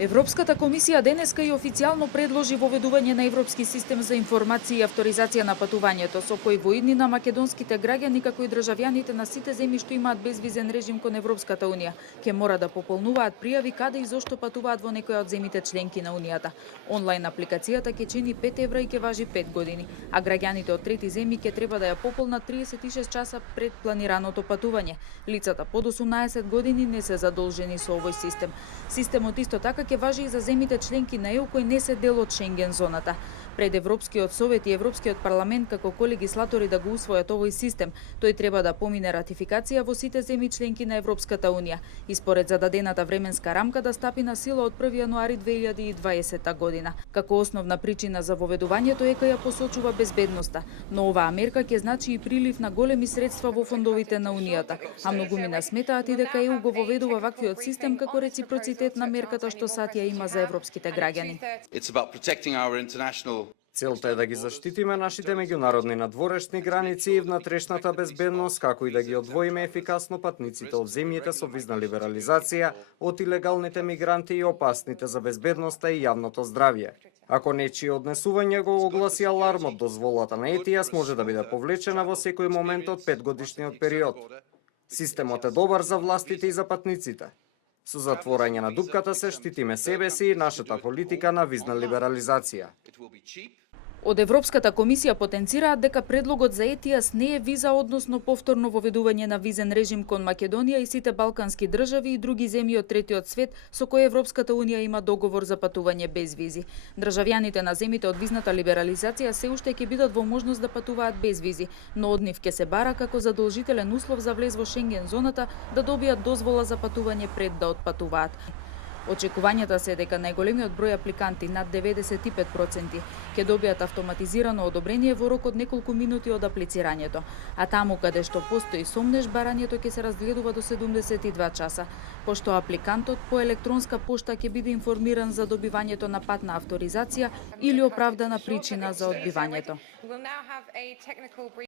Европската комисија денеска и официјално предложи воведување на европски систем за информација и авторизација на патувањето, со кој во иднина македонските граѓани како и државјаните на сите земји што имаат безвизен режим кон Европската унија ќе мора да пополнуваат пријави каде и зошто патуваат во некоја од земите членки на унијата. Онлайн апликацијата ќе чини 5 евра и ќе важи 5 години, а граѓаните од трети земји ќе треба да ја пополнат 36 часа пред планираното патување. Лицата под 18 години не се задолжени со овој систем. Системот исто така ќе важи и за земите членки на ЕУ кои не се дел од Шенген зоната. Пред Европскиот совет и Европскиот парламент како колегислатори да го усвојат овој систем, тој треба да помине ратификација во сите земји членки на Европската унија и според зададената временска рамка да стапи на сила од 1 јануари 2020 година. Како основна причина за воведувањето ЕК ја посочува безбедноста, но оваа мерка ќе значи и прилив на големи средства во фондовите на унијата, а многумина сметаат и дека ЕУ го воведува ваквиот систем како реципроцитет на мерката што САД ја има за европските граѓани. Целта е да ги заштитиме нашите меѓународни надворешни граници и внатрешната безбедност, како и да ги одвоиме ефикасно патниците од земјите со визна либерализација од илегалните мигранти и опасните за безбедноста и јавното здравје. Ако нечие однесување го огласи алармот, дозволата на ETIAS може да биде повлечена во секој момент од 5-годишниот период. Системот е добар за властите и за патниците. Со затворање на дупката се штитиме себе си и нашата политика на визна либерализација. Од Европската комисија потенцираат дека предлогот за ETIAS не е виза, односно повторно воведување на визен режим кон Македонија и сите балкански држави и други земји од третиот свет со кои Европската унија има договор за патување без визи. Државјаните на земите од визната либерализација се уште ќе бидат во можност да патуваат без визи, но од нив ќе се бара како задолжителен услов за влез во Шенген зоната да добијат дозвола за патување пред да отпатуваат. Очекувањата се дека најголемиот број апликанти, над 95%, ќе добијат автоматизирано одобрение во рок од неколку минути од аплицирањето, а таму каде што постои сомнеш, барањето ќе се разгледува до 72 часа, пошто апликантот по електронска пошта ќе биде информиран за добивањето на патна авторизација или оправдана причина за одбивањето.